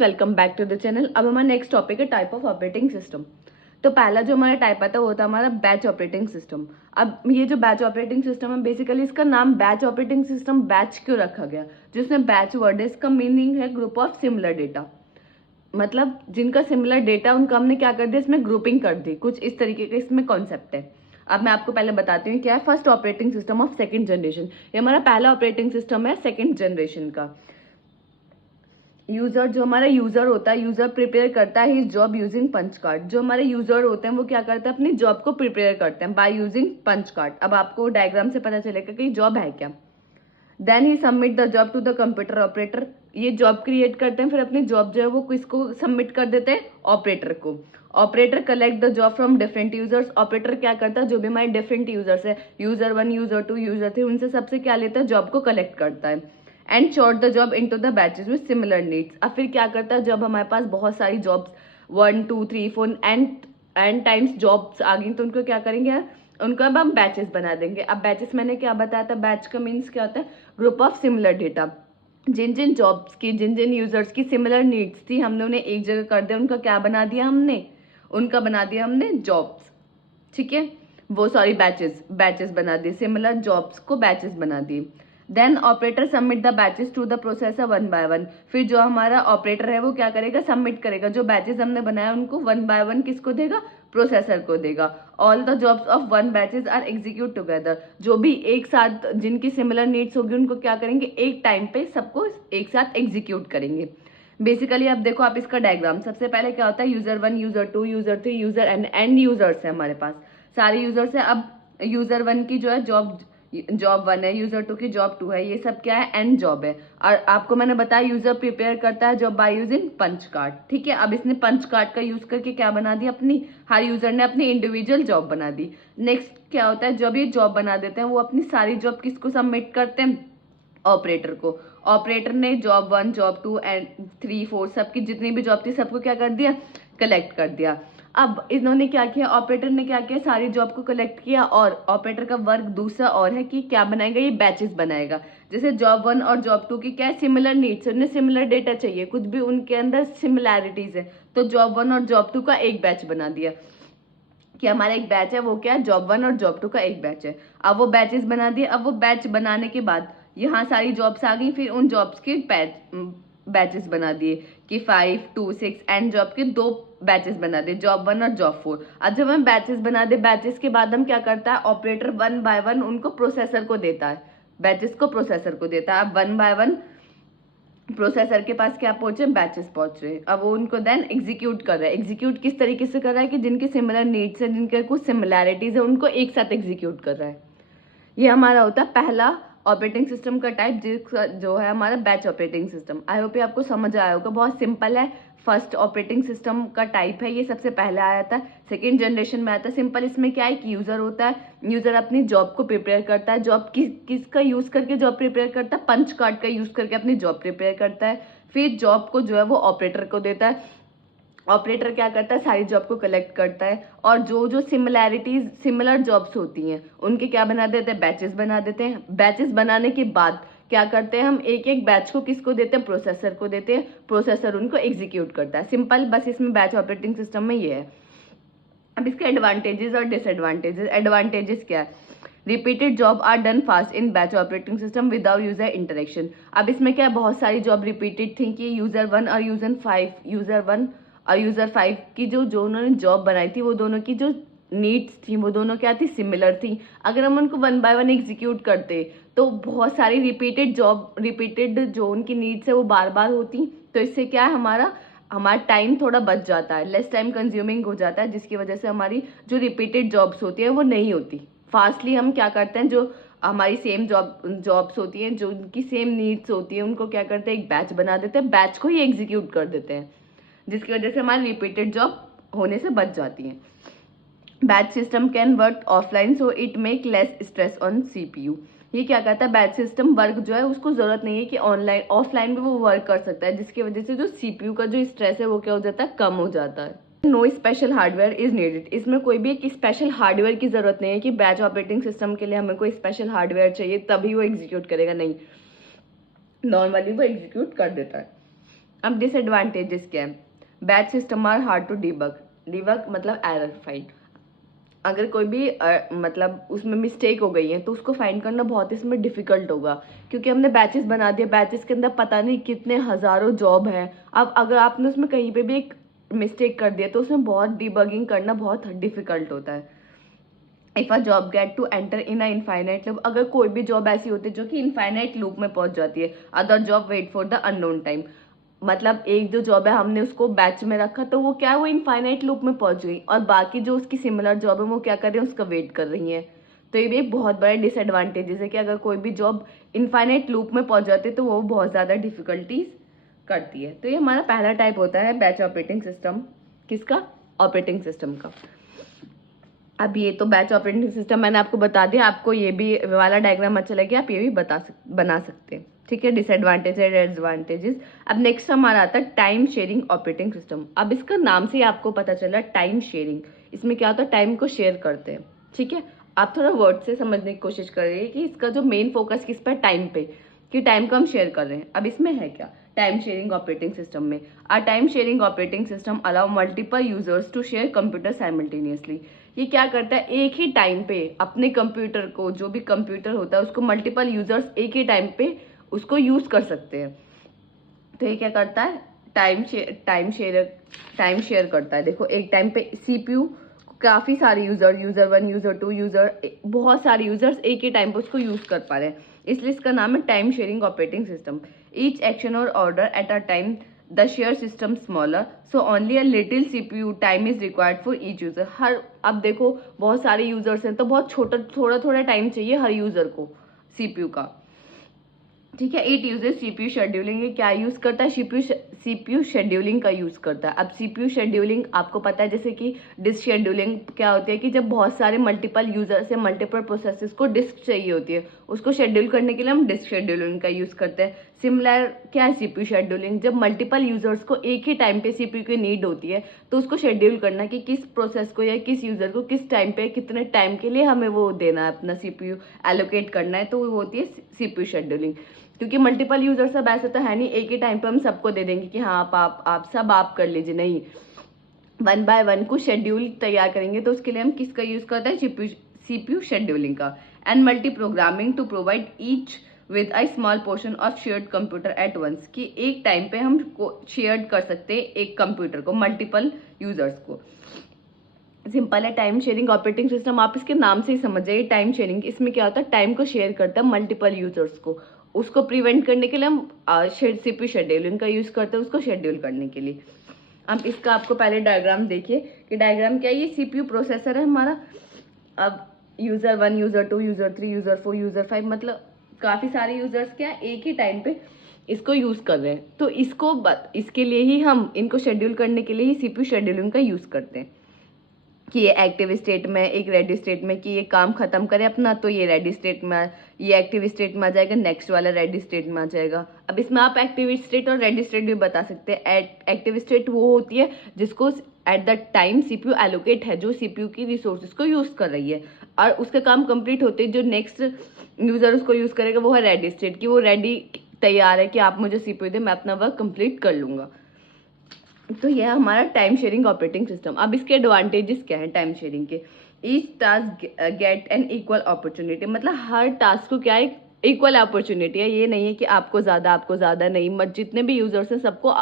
Welcome back to the channel. अब हमारा next topic है टाइप ऑफ ऑपरेटिंग सिस्टम। तो पहला जो हमारा टाइप आता है वो होता है हमारा बैच ऑपरेटिंग सिस्टम। अब ये जो बैच ऑपरेटिंग सिस्टम है, बेसिकली इसका नाम बैच ऑपरेटिंग सिस्टम बैच क्यों रखा गया? जिसमें बैच वर्ड है, इसका मीनिंग है ग्रुप ऑफ सिमिलर डेटा। मतलब जिनका सिमिलर डेटा उनका हमने क्या कर दिया, इसमें ग्रुपिंग कर दी। कुछ इस तरीके का इसमें कॉन्सेप्ट है। अब मैं आपको पहले बताती हूँ क्या है first operating system of second generation. ये हमारा पहला ऑपरेटिंग सिस्टम है सेकंड जनरेशन का। यूजर, जो हमारा यूजर होता है, यूजर प्रिपेयर करता है his job using punch card. जो हमारे यूजर होते हैं वो क्या करते हैं, अपनी जॉब को प्रिपेयर करते हैं बाय यूजिंग पंच कार्ड। अब आपको डायग्राम से पता चलेगा कि जॉब है क्या। Then he submit the job to the computer operator. ये जॉब क्रिएट करते हैं, फिर अपनी जॉब जो है वो किसको सबमिट कर देते हैं, ऑपरेटर को। Operator collect the job from different users. Operator क्या करता है, जो भी हमारे डिफरेंट यूजर्स है, यूजर 1, यूजर 2, यूजर 3, उनसे सबसे क्या लेता है, जॉब को कलेक्ट करता है। And short the job into the batches with similar needs. अब फिर क्या करता है, जब हमारे पास बहुत सारी जॉब्स 1 2 3 4 एंड टाइम्स जॉब्स आ गई तो उनको क्या करेंगे, उनको अब हम बैचेस बना देंगे। अब बैचेस मैंने क्या बताया था, बैच का मीन्स क्या होता है, ग्रुप ऑफ सिमिलर डेटा। जिन जिन जॉब्स की, जिन जिन यूजर्स की सिमिलर नीड्स थी, हमने उन्हें एक जगह कर दिया। उनका क्या बना दिया हमने, उनका बना दिया हमने जॉब्स। ठीक है, वो सॉरी बैचेस बना दिए, सिमिलर जॉब्स को बैचेस बना दिए। Then operator submit the batches to the processor 1 by 1। फिर जो हमारा ऑपरेटर है वो क्या करेगा, सबमिट करेगा। जो बैचेस हमने बनाया उनको 1 by 1 किसको देगा, प्रोसेसर को देगा। All the jobs of 1 batches are execute together. जो भी एक साथ जिनकी सिमिलर नीड्स होगी उनको क्या करेंगे, एक टाइम पे सबको एक साथ एग्जीक्यूट करेंगे। बेसिकली अब देखो आप इसका डायग्राम, सबसे पहले क्या होता है, user 1, user 2, user 3, user and users है हमारे पास, सारे यूजर्स है। अब यूजर 1 की जो है जॉब 1 है, यूजर 2 की जॉब 2 है, ये सब क्या है, एंड जॉब है। और आपको मैंने बताया यूजर प्रिपेयर करता है job by using punch card. ठीक है, अब इसने पंच कार्ड का यूज करके क्या बना दी, अपनी, हर यूजर ने अपनी इंडिविजुअल जॉब बना दी। नेक्स्ट क्या होता है, जब ये जॉब बना देते हैं वो अपनी सारी जॉब किसको सबमिट करते हैं, ऑपरेटर को। ऑपरेटर ने जॉब 1, जॉब 2 एंड 3 4 सबकी जितनी भी जॉब थी सबको क्या कर दिया, कलेक्ट कर दिया। अब इन्होंने क्या किया, ऑपरेटर ने क्या किया, सारी जॉब को कलेक्ट किया। और ऑपरेटर का वर्क दूसरा और है कि क्या बनाएगा, ये बैचेस बनाएगा। जैसे जॉब 1 और जॉब 2 की क्या है, सिमिलर नीड्स, उन्हें सिमिलर डेटा चाहिए, कुछ भी उनके अंदर सिमिलैरिटीज है, तो जॉब 1 और जॉब 2 का एक बैच बना दिया कि हमारा एक बैच है वो क्या है, जॉब 1 और जॉब 2 का एक बैच है। अब वो बैचेस बना दिए। अब वो बैच बनाने के बाद यहाँ सारी जॉब्स आ गई, फिर उन जॉब्स के बैचेस बना दिए कि 5 2 6 एंड जॉब के 2 बैचेस बना दिए, जॉब 1 और जॉब 4। अब जब हम बैचेस बना दे, बैचेस के बाद हम क्या करता है, ऑपरेटर 1 by 1 उनको प्रोसेसर को देता है, बैचेस को प्रोसेसर को देता है। अब 1 by 1 प्रोसेसर के पास क्या पहुंचे, बैचेस पहुंच रहे। अब वो उनको देन एग्जीक्यूट कर रहा है। एग्जीक्यूट किस तरीके से कर रहा है कि जिनके सिमिलर नीड्स है, जिनके कुछ सिमिलैरिटीज है, उनको एक साथ एग्जीक्यूट कर रहा है। ये हमारा होता है पहला ऑपरेटिंग सिस्टम का टाइप, जो है हमारा batch operating system. I hope ये आपको समझ आया होगा, बहुत सिंपल है। फर्स्ट ऑपरेटिंग सिस्टम का टाइप है, ये सबसे पहले आया था, सेकेंड जनरेशन में आता है। सिंपल इसमें क्या है कि यूजर होता है, यूजर अपनी जॉब को प्रिपेयर करता है। जॉब किसका यूज करके जॉब प्रिपेयर करता है, पंच कार्ड का यूज करके अपनी जॉब प्रिपेयर करता है। फिर जॉब को जो है वो ऑपरेटर को देता है। ऑपरेटर क्या करता है, सारी जॉब को कलेक्ट करता है, और जो जो सिमिलैरिटीज, सिमिलर जॉब्स होती हैं उनके क्या बना देते हैं, बैचेस बना देते हैं। बैचेस बनाने के बाद क्या करते हैं, हम एक एक बैच को किसको देते हैं, प्रोसेसर को देते हैं। प्रोसेसर उनको एग्जीक्यूट करता है। सिंपल, बस इसमें बैच ऑपरेटिंग सिस्टम में ये है। अब इसके एडवांटेजेस और डिसएडवांटेजेस। एडवांटेजेस क्या है, repeated job are done fast in batch operating system without user interaction. अब इसमें क्या है, बहुत सारी जॉब रिपीटेड थी कि यूजर 1 और यूजर 5 की जो उन्होंने जॉब बनाई थी, वो दोनों की जो नीड्स थी वो दोनों क्या थी, सिमिलर थी। अगर हम उनको 1 by 1 एग्जीक्यूट करते तो बहुत सारी रिपीटेड जो उनकी नीड्स है वो बार बार होती। तो इससे क्या है, हमारा टाइम थोड़ा बच जाता है, लेस टाइम कंज्यूमिंग हो जाता है, जिसकी वजह से हमारी जो रिपीटेड जॉब्स होती है वो नहीं होती। फास्टली हम क्या करते हैं, जो हमारी सेम जॉब्स होती हैं, जो उनकी सेम नीड्स होती है, उनको क्या करते हैं, एक बैच बना देते हैं, बैच को ही एग्जीक्यूट कर देते हैं, जिसकी वजह से हमारी रिपीटेड जॉब होने से बच जाती है। Batch system can work offline so it make less stress on CPU. ये क्या कहता है, बैच सिस्टम वर्क जो है उसको जरूरत नहीं है कि ऑनलाइन ऑफलाइन भी वो वर्क कर सकता है, जिसकी वजह से जो सीपीयू का जो स्ट्रेस है वो क्या हो जाता है, कम हो जाता है। No special hardware is needed. इसमें कोई भी एक स्पेशल हार्डवेयर की जरूरत नहीं है कि बैच ऑपरेटिंग सिस्टम के लिए हमें कोई स्पेशल हार्डवेयर चाहिए तभी वो एग्जीक्यूट करेगा, नहीं, नॉर्मली वो एग्जीक्यूट कर देता है। अब डिसएडवांटेजेस क्या है? Batch system are hard to debug मतलब एरर फाइंड। अगर कोई भी मतलब उसमें मिस्टेक हो गई है तो उसको फाइंड करना बहुत इसमें डिफिकल्ट होगा, क्योंकि हमने बैचेस बना दिए, बैचेस के अंदर पता नहीं कितने हजारों जॉब है। अब अगर आपने उसमें कहीं पे भी एक मिस्टेक कर दिया तो उसमें बहुत डिबगिंग करना बहुत डिफिकल्ट होता है। If a job get to enter in a infinite loop, अगर कोई भी जॉब ऐसी होती है जो कि इनफाइनाइट लूप में पहुंच जाती है, other job wait for the unknown time, मतलब एक जो जॉब है हमने उसको बैच में रखा तो वो क्या है, वो इनफाइनाइट लूप में पहुंच गई, और बाकी जो उसकी सिमिलर जॉब है वो क्या कर रही है, उसका वेट कर रही है। तो ये भी एक बहुत बड़ा डिसएडवांटेजेस है कि अगर कोई भी जॉब इनफाइनाइट लूप में पहुंच जाती है तो वो बहुत ज्यादा डिफिकल्टीज करती है। तो ये हमारा पहला टाइप होता है बैच ऑपरेटिंग सिस्टम। किसका? ऑपरेटिंग सिस्टम का। अब ये तो बैच ऑपरेटिंग सिस्टम मैंने आपको बता दिया, आपको ये भी वाला डायग्राम अच्छा लगे आप ये भी बना सकते हैं। ठीक है, डिसएडवांटेज है, एडवांटेजेस। अब नेक्स्ट हमारा आता है टाइम शेयरिंग ऑपरेटिंग सिस्टम। अब इसका नाम से ही आपको पता चला टाइम शेयरिंग, इसमें क्या होता है, टाइम को शेयर करते हैं। ठीक है, आप थोड़ा वर्ड से समझने की कोशिश करिए कि इसका जो मेन फोकस किस पर, टाइम पे, कि टाइम को हम शेयर कर रहे हैं। अब इसमें है क्या टाइम शेयरिंग ऑपरेटिंग सिस्टम में, a time sharing operating system allow multiple users to share computer simultaneously. ये क्या करता है, एक ही टाइम पे अपने कंप्यूटर को, जो भी कंप्यूटर होता है उसको मल्टीपल यूजर्स एक ही टाइम पे उसको यूज कर सकते हैं। तो ये क्या करता है, टाइम शेयर करता है। देखो एक टाइम पे सीपीयू काफी सारे यूजर 1, यूजर 2, बहुत सारे यूजर्स एक ही टाइम पे उसको यूज कर पा रहे हैं, इसलिए इसका नाम है time sharing operating system. Each action और order at a time the share system smaller, so only a little CPU time is required for each user. हर, अब देखो बहुत सारे यूजर्स हैं तो बहुत छोटा थोड़ा थोड़ा टाइम चाहिए हर यूजर को सीपीयू का। ठीक है, इट यूजेस सीपीयू शेड्यूलिंग। ये क्या यूज करता है, सीपीयू शेड्यूलिंग का यूज करता है। अब सीपीयू शेड्यूलिंग आपको पता है, जैसे कि डिस्क शेड्यूलिंग क्या होती है कि जब बहुत सारे मल्टीपल यूजर्स या मल्टीपल प्रोसेसेस को डिस्क चाहिए होती है, उसको शेड्यूल करने के लिए हम डिस्क शेड्यूलिंग का यूज करते हैं। सिमिलर क्या है सीपीयू शेड्यूलिंग, जब मल्टीपल यूजर्स को एक ही टाइम पे सीपीयू की नीड होती है तो उसको शेड्यूल करना कि किस प्रोसेस को या किस यूजर को किस टाइम पे कितने टाइम के लिए हमें वो देना है, अपना सीपीयू एलोकेट करना है, तो वो होती है सीपीयू शेड्यूलिंग। क्योंकि मल्टीपल यूजर सब ऐसे तो है नहीं एक ही टाइम पे हम सबको दे देंगे कि हाँ आप सब आप कर लीजिए, नहीं, 1 बाय 1 को शेड्यूल तैयार करेंगे तो उसके लिए हम किसका यूज करते हैं, सीपीयू शेड्यूलिंग का। And multi programming to provide each with a small portion of shared computer at once, कि एक टाइम पे हम शेयर कर सकते हैं एक कंप्यूटर को मल्टीपल यूजर्स को। सिंपल है टाइम शेयरिंग ऑपरेटिंग सिस्टम, आप इसके नाम से ही समझ जाइए टाइम शेयरिंग। इसमें क्या होता है, टाइम को शेयर करता है मल्टीपल यूजर्स को, उसको प्रिवेंट करने के लिए हम सीपीयू शेड्यूलिंग का यूज करते हैं उसको शेड्यूल करने के लिए। अब इसका आपको पहले डायग्राम देखिए कि डायग्राम क्या है, ये सीपीयू प्रोसेसर है हमारा। अब user 1, user 2, user 3, user 4, user 5, मतलब काफी सारे यूजर्स क्या एक ही टाइम पे इसको यूज कर रहे हैं, तो इसके लिए ही हम इनको शेड्यूल करने के लिए ही सीपीयू शेड्यूलिंग का यूज करते हैं कि ये एक्टिव स्टेट में, एक रेडी स्टेट में, कि ये काम खत्म करे अपना तो ये रेडी स्टेट में, ये एक्टिव स्टेट में आ जाएगा, नेक्स्ट वाला रेडी स्टेट में आ जाएगा। अब इसमें आप एक्टिव स्टेट और रेडी स्टेट भी बता सकते हैं। एक्टिव स्टेट वो होती है जिसको at the time CPU allocate है, जो सीपीयू की रिसोर्सेज को यूज कर रही है, और उसका काम कंप्लीट होते जो नेक्स्ट यूजर उसको यूज करेगा वो है रेडी स्टेट, की वो रेडी तैयार है कि आप मुझे सीपीयू दे, मैं अपना वर्क कंप्लीट कर लूंगा। तो यह हमारा टाइम शेयरिंग ऑपरेटिंग सिस्टम। अब इसके एडवांटेजेस क्या है टाइम शेयरिंग के, each task get an equal opportunity, मतलब हर टास्क को क्या है, इक्वल अपॉर्चुनिटी है। ये नहीं है कि आपको ज्यादा नहीं, मत जितने भी यूजर्स हैं सबको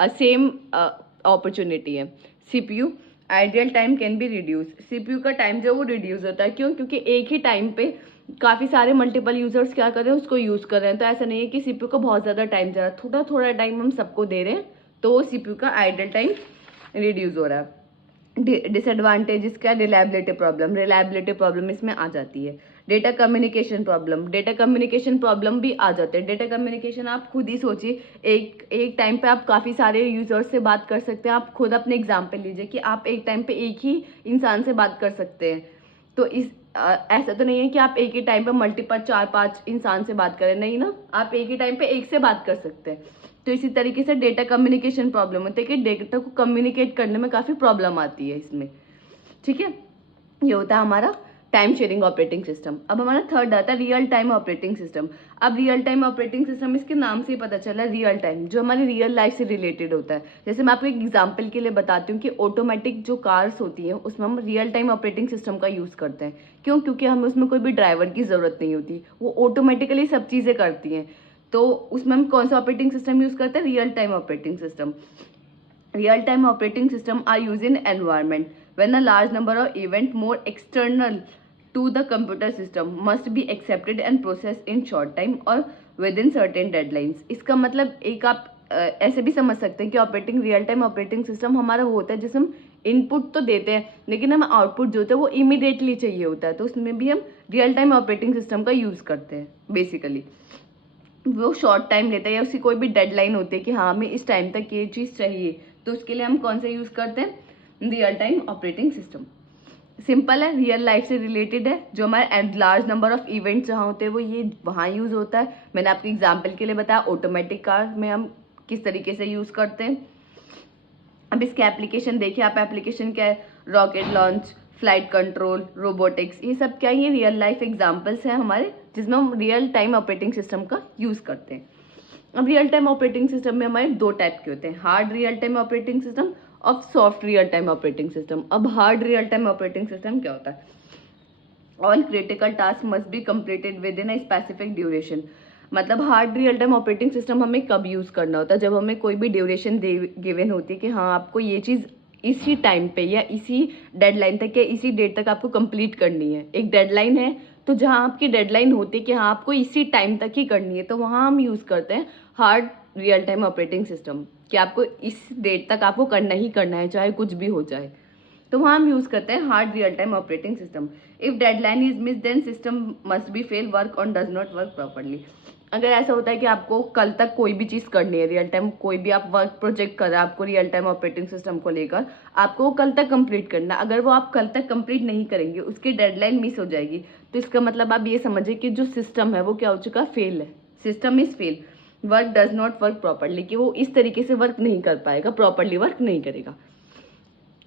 सेम अपॉर्चुनिटी है। CPU ideal time can be reduce, CPU का टाइम जो वो रिड्यूस होता है, क्यों, क्योंकि एक ही टाइम पे काफी सारे मल्टीपल यूजर्स क्या कर रहे हैं, उसको यूज कर रहे हैं। तो ऐसा नहीं है कि सीपीयू को बहुत ज्यादा टाइम जा रहा है, थोड़ा थोड़ा टाइम हम सबको दे रहे हैं, तो सीपीयू का आइडल टाइम रिड्यूस हो रहा है। डिसएडवांटेजेस क्या, रिलायबिलिटी प्रॉब्लम इसमें आ जाती है। डेटा कम्युनिकेशन प्रॉब्लम भी आ जाते हैं। डेटा कम्युनिकेशन आप खुद ही सोचिए, एक टाइम पे आप काफी सारे यूजर्स से बात कर सकते हैं। आप खुद अपने एग्जाम्पल लीजिए कि आप एक टाइम पे एक ही इंसान से बात कर सकते हैं, तो ऐसा तो नहीं है कि आप एक ही टाइम पे मल्टीपल 4-5 इंसान से बात करें, नहीं ना, आप एक ही टाइम पे एक से बात कर सकते हैं। तो इसी तरीके से डेटा कम्युनिकेशन प्रॉब्लम होता है कि डेटा को कम्युनिकेट करने में काफी प्रॉब्लम आती है इसमें। ठीक है, ये होता है हमारा टाइम शेयरिंग ऑपरेटिंग सिस्टम। अब हमारा थर्ड आता है रियल टाइम ऑपरेटिंग सिस्टम। अब रियल टाइम ऑपरेटिंग सिस्टम इसके नाम से ही पता चला, रियल टाइम, जो हमारी रियल लाइफ से रिलेटेड होता है। जैसे मैं आपको एक एग्जांपल के लिए बताती हूँ कि ऑटोमेटिक जो कार्स होती हैं उसमें हम रियल टाइम ऑपरेटिंग सिस्टम का यूज़ करते हैं। क्यों? क्योंकि हमें उसमें कोई भी ड्राइवर की ज़रूरत नहीं होती, वो ऑटोमेटिकली सब चीज़ें करती हैं। तो उसमें हम कौन सा ऑपरेटिंग सिस्टम यूज़ करते हैं? Real time operating system. Real time operating system are used in environment when a large number of events more external to the computer system must be accepted and processed in short time or within certain deadlines। इसका मतलब एक आप ऐसे भी समझ सकते हैं कि operating real time operating system हमारा वो होता है जिसमें हम इनपुट तो देते हैं लेकिन हम आउटपुट जो होता है वो इमीडिएटली चाहिए होता है, तो उसमें भी हम रियल टाइम ऑपरेटिंग सिस्टम का यूज़ करते हैं। बेसिकली वो शॉर्ट टाइम लेता है या उसकी कोई भी डेडलाइन होती है कि हाँ हमें इस टाइम तक ये चीज़ चाहिए, तो उसके लिए हम कौन सा यूज़ करते हैं? Real time operating system. Simple है, रियल लाइफ से रिलेटेड है। जो हमारे लार्ज नंबर ऑफ इवेंट्स जहाँ होते हैं वो ये वहाँ यूज़ होता है। मैंने आपको एग्जाम्पल के लिए बताया ऑटोमेटिक कार में हम किस तरीके से यूज़ करते हैं। अब इसके एप्लीकेशन देखिए आप, एप्लीकेशन क्या है? Rocket launch, flight control, robotics, ये सब क्या है? ये रियल लाइफ एग्जाम्पल्स हैं हमारे जिसमें हम रियल टाइम ऑपरेटिंग सिस्टम का यूज़ करते हैं। अब रियल टाइम ऑपरेटिंग सिस्टम में हमारे दो टाइप के होते हैं, hard real time operating system और soft real time operating system. अब hard real time operating system क्या होता है? All critical task must be completed within a specific duration. मतलब hard real time operating system हमें कब use करना होता है? जब हमें कोई भी ड्यूरेशन गिवन होती है कि हाँ आपको ये चीज़ इसी टाइम पे या इसी डेडलाइन तक या इसी डेट तक आपको कंप्लीट करनी है। एक डेडलाइन है तो जहाँ आपकी डेडलाइन होती है कि हाँ आपको इसी टाइम तक ही करनी है, तो वहाँ हम यूज़ करते हैं hard real time operating system कि आपको इस डेट तक आपको करना ही करना है चाहे कुछ भी हो जाए, तो वहाँ हम यूज़ करते हैं hard real time operating system. If deadline is miss then system must be fail, work on does not work properly. अगर ऐसा होता है कि आपको कल तक कोई भी चीज़ करनी है, रियल टाइम कोई भी आप वर्क प्रोजेक्ट कर रहे हैं आपको रियल टाइम ऑपरेटिंग सिस्टम को लेकर, आपको कल तक कंप्लीट करना, अगर वो आप कल तक कंप्लीट नहीं करेंगे, उसकी डेडलाइन मिस हो जाएगी, तो इसका मतलब आप ये समझिए कि जो सिस्टम है वो क्या हो चुका? फेल है। System is fail, work does not work properly, कि वो इस तरीके से वर्क नहीं कर पाएगा, प्रॉपरली वर्क नहीं करेगा।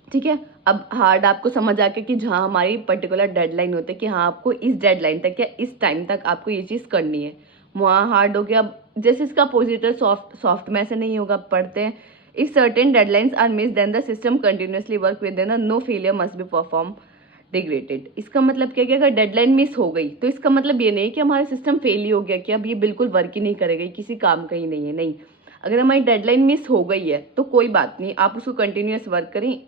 ठीक है, अब हार्ड आपको समझ आ गया कि जहाँ हमारी पर्टिकुलर डेडलाइन होती है कि हाँ आपको इस डेडलाइन तक या इस टाइम तक आपको ये चीज़ करनी है, वहाँ हार्ड हो गया। अब जैसे इसका अपोजिट सॉफ्ट में ऐसे नहीं होगा, पढ़ते हैं। If certain deadlines are miss then the system continuously work with in no failure must be perform degraded. इसका मतलब क्या कि अगर डेडलाइन मिस हो गई तो इसका मतलब ये नहीं कि हमारा सिस्टम फेल ही हो गया, कि अब ये बिल्कुल वर्क ही नहीं करेगा, किसी काम का ही नहीं है। नहीं, अगर हमारी डेडलाइन मिस हो गई है तो कोई बात नहीं, आप उसको कंटिन्यूस वर्क करें,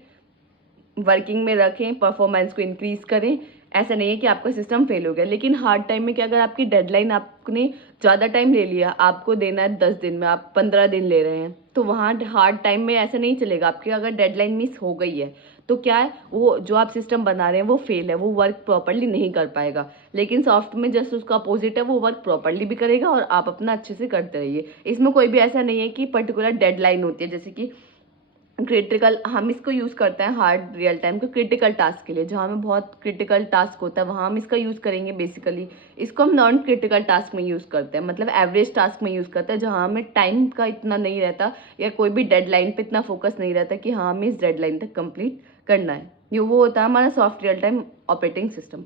वर्किंग में रखें, परफॉर्मेंस को इंक्रीज करें। ऐसा नहीं है कि आपका सिस्टम फेल हो गया। लेकिन हार्ड टाइम में क्या, अगर आपकी डेडलाइन आपने ज़्यादा टाइम ले लिया, आपको देना है 10 दिन में, आप 15 दिन ले रहे हैं, तो वहाँ हार्ड टाइम में ऐसा नहीं चलेगा। आपकी अगर डेडलाइन मिस हो गई है तो क्या है, वो जो आप सिस्टम बना रहे हैं वो फेल है, वो वर्क प्रॉपरली नहीं कर पाएगा। लेकिन सॉफ्ट में जस्ट उसका अपोजिट है, वो वर्क प्रॉपरली भी करेगा और आप अपना अच्छे से करते रहिए। इसमें कोई भी ऐसा नहीं है कि पर्टिकुलर डेडलाइन होती है। जैसे कि क्रिटिकल, हम इसको यूज़ करते हैं हार्ड रियल टाइम को क्रिटिकल टास्क के लिए, जहाँ हमें बहुत क्रिटिकल टास्क होता है वहाँ हम इसका यूज़ करेंगे। बेसिकली इसको हम नॉन क्रिटिकल टास्क में यूज़ करते हैं, मतलब एवरेज टास्क में यूज़ करते हैं, जहाँ हमें टाइम का इतना नहीं रहता या कोई भी डेडलाइन पे इतना फोकस नहीं रहता कि हाँ हमें इस डेडलाइन तक कंप्लीट करना है। ये वो होता है हमारा soft real time operating system.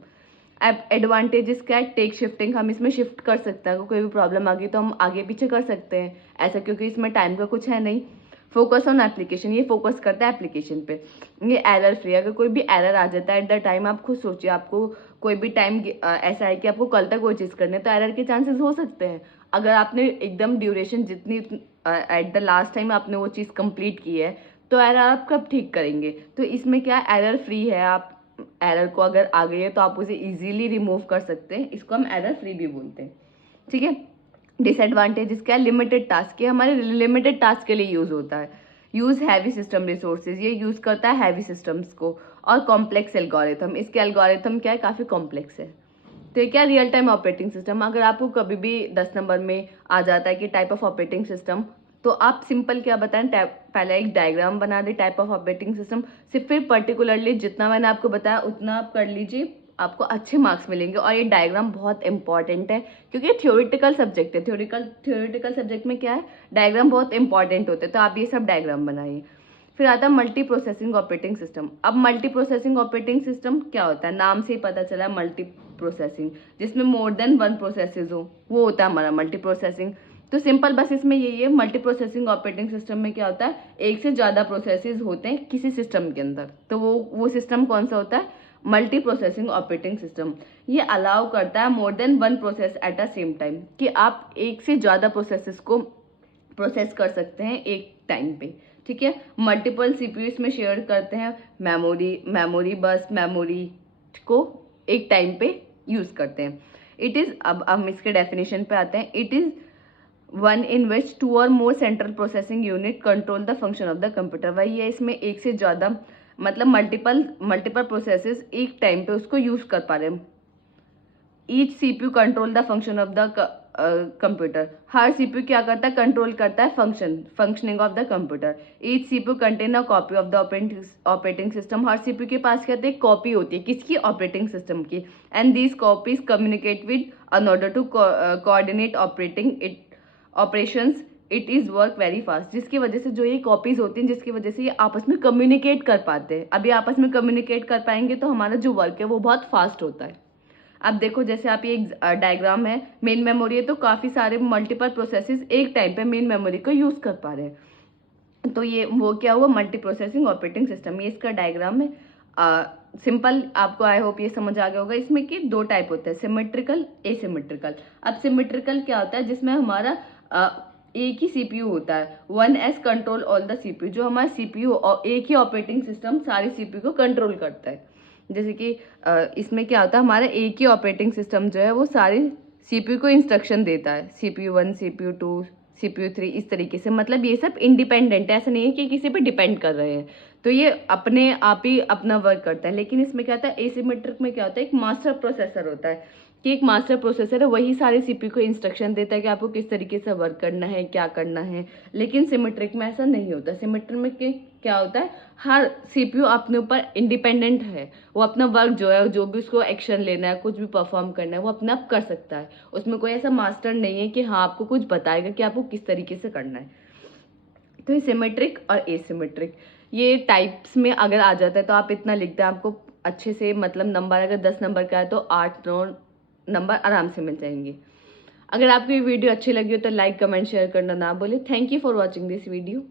अब एडवांटेजेस क्या है? टेक शिफ्टिंग, हम इसमें शिफ्ट कर सकते हैं, अगर कोई भी प्रॉब्लम आ गई तो हम आगे पीछे कर सकते हैं ऐसा, क्योंकि इसमें टाइम का कुछ है नहीं। फोकस ऑन एप्लीकेशन, ये फोकस करता है एप्लीकेशन पे। ये एरर फ्री, अगर कोई भी एरर आ जाता है एट द टाइम, आप खुद सोचिए, आपको कोई भी टाइम ऐसा है कि आपको कल तक वो चीज़ करनी है, तो एरर के चांसेस हो सकते हैं। अगर आपने एकदम ड्यूरेशन जितनी एट द लास्ट टाइम आपने वो चीज़ कंप्लीट की है, तो एरर आप कब ठीक करेंगे? तो इसमें क्या एरर फ्री है, आप एरर को अगर आ गई है तो आप उसे इजीली रिमूव कर सकते हैं, इसको हम एरर फ्री भी बोलते हैं। ठीक है, डिसएडवांटेज क्या है? लिमिटेड टास्क, ये हमारे लिमिटेड टास्क के लिए यूज होता है। यूज हैवी सिस्टम रिसोर्सेज, ये यूज करता है हैवी सिस्टम्स को। और कॉम्प्लेक्स एल्गोरिथम, इसके एल्गोरिथम क्या है? काफी कॉम्प्लेक्स है। तो ये क्या, रियल टाइम ऑपरेटिंग सिस्टम। अगर आपको कभी भी 10 नंबर में आ जाता है कि टाइप ऑफ ऑपरेटिंग सिस्टम, तो आप सिंपल क्या बताएं, पहले एक डायग्राम बना दे टाइप ऑफ ऑपरेटिंग सिस्टम, सिर्फ फिर पर्टिकुलरली जितना मैंने आपको बताया उतना आप कर लीजिए, आपको अच्छे मार्क्स मिलेंगे। और ये डायग्राम बहुत इंपॉर्टेंट है क्योंकि थ्योरेटिकल सब्जेक्ट है। थ्योरेटिकल सब्जेक्ट में क्या है, डायग्राम बहुत इंपॉर्टेंट होते हैं, तो आप ये सब डायग्राम बनाइए। फिर आता है मल्टी प्रोसेसिंग ऑपरेटिंग सिस्टम। अब मल्टी प्रोसेसिंग ऑपरेटिंग सिस्टम क्या होता है, नाम से ही पता चला है मल्टी प्रोसेसिंग, जिसमें मोर देन वन प्रोसेसेस हो, वो होता है हमारा मल्टी प्रोसेसिंग। तो सिंपल बस इसमें यही है, मल्टी प्रोसेसिंग ऑपरेटिंग सिस्टम में क्या होता है, एक से ज़्यादा प्रोसेसेस होते हैं किसी सिस्टम के अंदर। तो वो सिस्टम कौन सा होता है, मल्टी प्रोसेसिंग ऑपरेटिंग सिस्टम। ये अलाउ करता है more than one process at a same time, कि आप एक से ज़्यादा प्रोसेसेस को प्रोसेस कर सकते हैं एक टाइम पे। ठीक है, मल्टीपल सीपीयू इसमें शेयर करते हैं, मेमोरी बस मेमोरी को एक टाइम पे यूज करते हैं। इट इज, अब हम इसके डेफिनेशन पे आते हैं। It is one in which two or more central processing unit control the function of the computer. वही है, इसमें एक से ज़्यादा मतलब मल्टीपल प्रोसेसेस एक टाइम पे उसको यूज कर पा रहे हैं। Each CPU control the function of the computer. हर सीपीयू क्या करता है, कंट्रोल करता है functioning of the computer. Each CPU contain a copy of the operating system. हर सीपीयू के पास क्या होता है, कॉपी होती है, किसकी, ऑपरेटिंग सिस्टम की। And these copies communicate with in order to coordinate operations. It is work very fast, जिसकी वजह से जो ये कॉपीज होती हैं, जिसकी वजह से ये आपस में कम्युनिकेट कर पाते हैं। अभी आपस में कम्युनिकेट कर पाएंगे तो हमारा जो वर्क है वो बहुत फास्ट होता है। अब देखो, जैसे आप ये एक डायग्राम है, मेन मेमोरी है, तो काफ़ी सारे मल्टीपल प्रोसेसेस एक टाइम पे मेन मेमोरी को यूज़ कर पा रहे हैं। तो ये वो क्या हुआ, मल्टी प्रोसेसिंग ऑपरेटिंग सिस्टम। ये इसका डायग्राम है। सिंपल, आपको आई होप ये समझ आ गया होगा। इसमें कि दो टाइप होते हैं, सिमेट्रिकल, एसिमेट्रिकल। अब सिमेट्रिकल क्या होता है, जिसमें हमारा एक ही सीपीयू होता है, one S control all the CPU. जो हमारा सीपीयू और एक ही ऑपरेटिंग सिस्टम सारे सीपीयू को कंट्रोल करता है। जैसे कि इसमें क्या होता है, हमारा एक ही ऑपरेटिंग सिस्टम जो है वो सारे सीपीयू को इंस्ट्रक्शन देता है, सीपीयू 1, सीपीयू 2, सीपीयू 3, इस तरीके से। मतलब ये सब इंडिपेंडेंट है, ऐसा नहीं है कि किसी पे डिपेंड कर रहे हैं। तो ये अपने आप ही अपना वर्क करता है। लेकिन इसमें क्या होता है, एसिमेट्रिक में क्या होता है, एक मास्टर प्रोसेसर होता है, कि एक मास्टर प्रोसेसर है, वही सारे सीपीयू को इंस्ट्रक्शन देता है कि आपको किस तरीके से वर्क करना है, क्या करना है। लेकिन सिमेट्रिक में ऐसा नहीं होता। सिमेट्रिक में क्या होता है, हर सीपीयू अपने ऊपर इंडिपेंडेंट है, वो अपना वर्क जो है, जो भी उसको एक्शन लेना है, कुछ भी परफॉर्म करना है, वो अपने आप कर सकता है। उसमें कोई ऐसा मास्टर नहीं है कि हाँ आपको कुछ बताएगा कि आपको किस तरीके से करना है। तो ये सिमेट्रिक और एसिमेट्रिक, ये टाइप्स में अगर आ जाता है तो आप इतना लिखते हैं, आपको अच्छे से मतलब नंबर अगर 10 नंबर का है तो 8-9 नंबर आराम से मिल जाएंगे। अगर आपको ये वीडियो अच्छी लगी हो तो लाइक कमेंट शेयर करना ना भूलें। Thank you for watching this video.